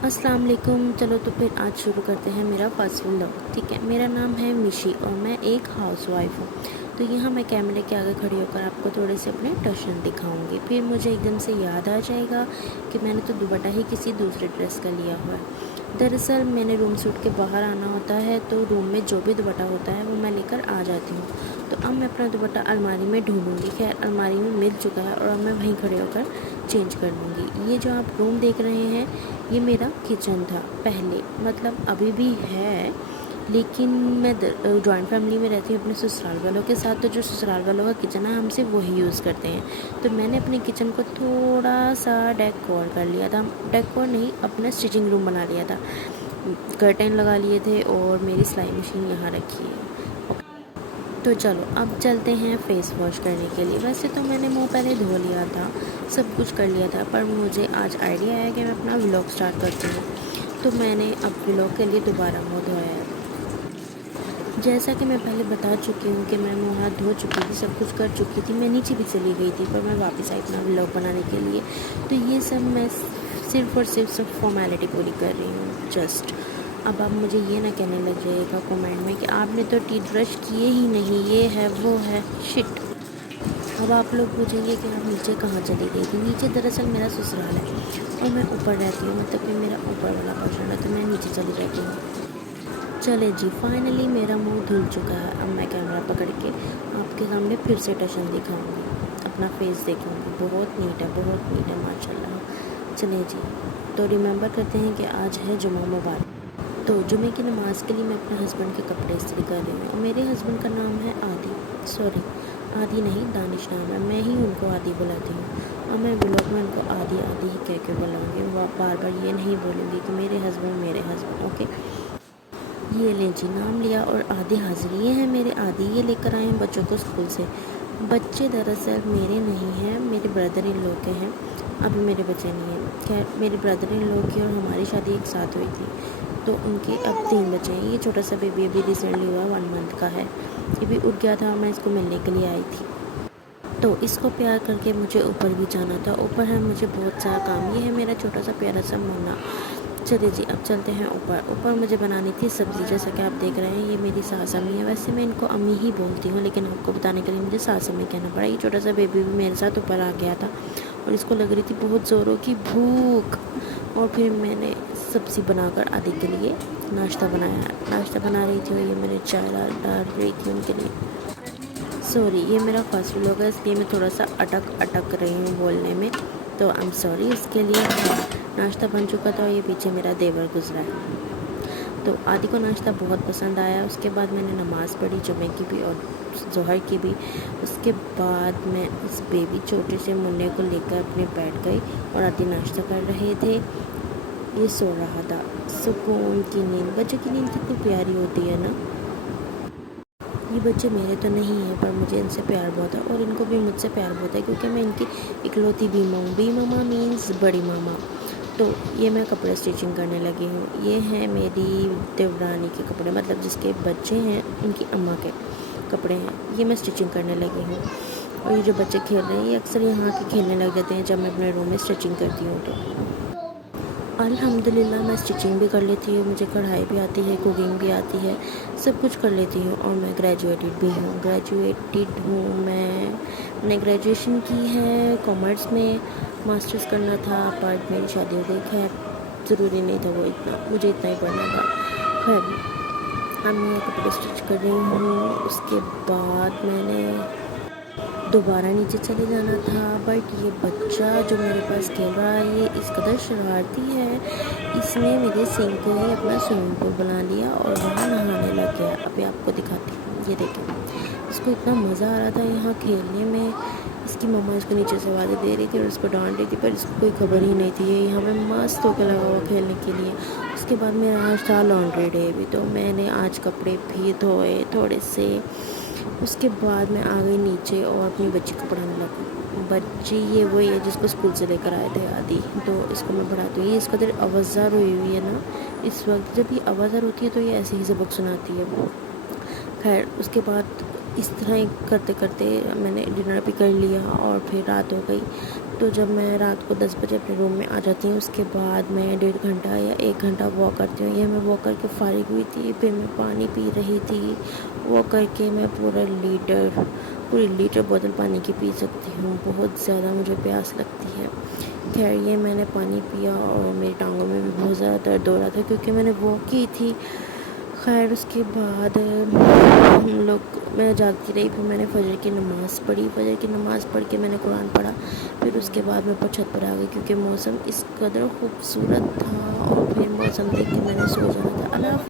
अस्सलाम वालेकुम। चलो तो फिर आज शुरू करते हैं मेरा फर्स्ट व्लॉग। ठीक है, मेरा नाम है मिशी और मैं एक हाउसवाइफ हूँ। तो यहाँ मैं कैमरे के आगे खड़ी होकर आपको थोड़े से अपने टशन दिखाऊंगी। फिर मुझे एकदम से याद आ जाएगा कि मैंने तो दुपट्टा ही किसी दूसरे ड्रेस का लिया हुआ है। दरअसल मैंने रूम से उठ के बाहर आना होता है, तो रूम में जो भी दुपट्टा होता है वो मैं लेकर आ जाती हूँ। तो अब मैं अपना दुपट्टा अलमारी में ढूंढूंगी। खैर, अलमारी में मिल चुका है और अब मैं वहीं खड़े होकर चेंज कर लूँगी। ये जो आप रूम देख रहे हैं, ये मेरा किचन था पहले, मतलब अभी भी है, लेकिन मैं जॉइंट फैमिली में रहती हूँ अपने ससुराल वालों के साथ। तो जो ससुराल वालों का किचन है, हम सिर्फ वही यूज़ करते हैं। तो मैंने अपने किचन को थोड़ा सा डेकोर कर लिया था, डेकोर नहीं, अपना स्टिचिंग रूम बना लिया था। कर्टेन लगा लिए थे और मेरी सिलाई मशीन यहाँ रखी है। तो चलो अब चलते हैं फ़ेस वॉश करने के लिए। वैसे तो मैंने मुंह पहले धो लिया था, सब कुछ कर लिया था, पर मुझे आज आइडिया आया कि मैं अपना व्लॉग स्टार्ट करती हूँ। तो मैंने अब व्लॉग के लिए दोबारा मुँह धोया है। जैसा कि मैं पहले बता चुकी हूँ कि मैं मुँह हाथ धो चुकी थी, सब कुछ कर चुकी थी, मैं नीचे भी चली गई थी, पर मैं वापस आई अपना व्लॉग बनाने के लिए। तो ये सब मैं सिर्फ़ और सिर्फ फॉर्मेलिटी पूरी कर रही हूँ जस्ट। अब आप मुझे ये ना कहने लग जाइएगा कमेंट में कि आपने तो टीथ ब्रश किए ही नहीं, ये है वो है, शिट। अब आप लोग पूछेंगे कि आप नीचे कहाँ चली गई थी। नीचे दरअसल मेरा ससुराल है और मैं ऊपर रहती हूँ, मतलब कि मेरा ऊपर वाला पोर्शन है, तो मैं नीचे चली जाती हूँ। चले जी, फाइनली मेरा मुंह धुल चुका है। अब मैं कैमरा पकड़ के आपके सामने फिर से टशन दिखाऊंगी, अपना फेस देखूंगी। बहुत नीट है, बहुत नीट है माशाल्लाह। चले जी, तो रिमेंबर करते हैं कि आज है जुमा मुबारक। तो जुमे की नमाज़ के लिए मैं अपने हस्बैंड के कपड़े इस्त्री कर रही हूँ। मेरे हस्बैंड का नाम है आदि, सॉरी आदि नहीं, दानिश नाम है। मैं ही उनको आदि बुलाती हूँ और मैं ब्लॉग में उनको आदि आदि ही कह के बुलाऊँगी। वो बार बार ये नहीं बोलूँगी कि मेरे हस्बैंड। ओके, ये ले जी, नाम लिया और आधे हाजिर। ये हैं मेरे आदि, ये लेकर आए हैं बच्चों को स्कूल से। बच्चे दरअसल मेरे नहीं हैं, मेरे ब्रदर इन लॉ के हैं। अभी मेरे बच्चे नहीं हैं। खैर, मेरे ब्रदर इन लॉ की और हमारी शादी एक साथ हुई थी, तो उनके अब 3 बच्चे हैं। ये छोटा सा बेबी अभी रिसेंटली हुआ, 1 मंथ का है। ये भी उठ गया था और मैं इसको मिलने के लिए आई थी। तो इसको प्यार करके मुझे ऊपर भी जाना था। ऊपर है मुझे बहुत सारा काम। ये है मेरा छोटा सा प्यारा सा मुन्ना। चलिए जी, अब चलते हैं ऊपर। ऊपर मुझे बनानी थी सब्ज़ी, जैसा कि आप देख रहे हैं। ये मेरी सास अम्मी है, वैसे मैं इनको अम्मी ही बोलती हूँ, लेकिन आपको बताने के लिए मुझे सास अम्मी कहना पड़ा। ये छोटा सा बेबी भी मेरे साथ ऊपर आ गया था और इसको लग रही थी बहुत ज़ोरों की भूख, और फिर मैंने सब्ज़ी बनाकर आदि के लिए नाश्ता बनाया। नाश्ता बना रही थी और ये मैंने चाय डाल रही थी उनके लिए। सॉरी, ये मेरा फर्स्ट व्लॉग है, इसलिए मैं थोड़ा सा अटक रही हूँ बोलने में, तो आई एम सॉरी इसके लिए। नाश्ता बन चुका था और ये पीछे मेरा देवर गुजरा है। तो आदि को नाश्ता बहुत पसंद आया। उसके बाद मैंने नमाज़ पढ़ी, जुमे की भी और जोहर की भी। उसके बाद मैं उस बेबी छोटे से मुन्ने को लेकर अपने बैठ गई और आदि नाश्ता कर रहे थे। ये सो रहा था, सुकून की नींद। बच्चों की नींद कितनी प्यारी होती है ना। ये बच्चे मेरे तो नहीं हैं, पर मुझे इनसे प्यार बहुत है और इनको भी मुझसे प्यार बहुत है, क्योंकि मैं इनकी इकलौती बीमा हूँ। बी मामा मीन्स बड़ी मामा। तो ये मैं कपड़े स्टिचिंग करने लगी हूँ। ये हैं मेरी देवरानी के कपड़े, मतलब जिसके बच्चे हैं उनकी अम्मा के कपड़े हैं। ये मैं स्टिचिंग करने लगी हूँ। और ये जो बच्चे खेल रहे हैं, ये अक्सर यहाँ के खेलने लग जाते हैं जब मैं अपने रूम में स्टिचिंग करती हूँ। तो अल्हम्दुलिल्लाह मैं स्टिचिंग भी कर लेती हूँ, मुझे कढ़ाई भी आती है, कुकिंग भी आती है, सब कुछ कर लेती हूँ। और मैं ग्रेजुएटेड भी हूँ, मैंने ग्रेजुएशन की है कॉमर्स में। मास्टर्स करना था, पर मेरी शादी हो गई। खैर, ज़रूरी नहीं था वो इतना, मुझे इतना ही पढ़ना था। खैर, अब मैं कपड़े स्टिच कर रही हूँ। उसके बाद मैंने दोबारा नीचे चले जाना था, बट ये बच्चा जो मेरे पास खेल रहा है, ये इस कदर शरारती है, इसने मेरे सिंक को ही अपना स्विमिंग पूल बना लिया और वहाँ नहाने लग गया। अभी आपको दिखाती हूँ, ये देखें। इसको इतना मज़ा आ रहा था यहाँ खेलने में। इसकी मम्मा इसको नीचे से आवाज़ें दे रही थी और इसको डांट रही थी, पर इसको कोई खबर ही नहीं थी। ये यहाँ पे मस्त होकर लगा हुआ खेलने के लिए। उसके बाद मेरा आज था लॉन्ड्री डे भी, तो मैंने आज कपड़े भी धोए थोड़े से। उसके बाद मैं आ गई नीचे और अपनी बच्ची को पढ़ाने लगी। बच्ची ये वही है जिसको स्कूल से लेकर आए थे आदि, तो इसको मैं पढ़ाती हूँ। ये इसका कदर आवाज़ार हुई हुई है ना इस वक्त। जब ये आवाज़ार होती है तो ये ऐसे ही सबक सुनाती है। खैर, उसके बाद इस तरह ही करते करते मैंने डिनर भी कर लिया और फिर रात हो गई। तो जब मैं रात को 10 बजे अपने रूम में आ जाती हूँ उसके बाद मैं 1.5 घंटा या 1 घंटा वॉक करती हूँ। ये मैं वॉक करके फारिग हुई थी, फिर मैं पानी पी रही थी। वॉक करके मैं पूरी लीटर बोतल पानी की पी सकती हूँ, बहुत ज़्यादा मुझे प्यास लगती है। खैर ये मैंने पानी पिया और मेरी टांगों में भी बहुत ज़्यादा दर्द हो रहा था क्योंकि मैंने वॉक की थी। खैर उसके बाद मैं जागती रही, फिर मैंने फ़जर की नमाज़ पढ़ी। फ़जर की नमाज़ पढ़ के मैंने कुरान पढ़ा। फिर उसके बाद मैं छत पर आ गई क्योंकि मौसम इस कदर खूबसूरत था और फिर मौसम देख के मैंने सो जाना था। अल्लाह।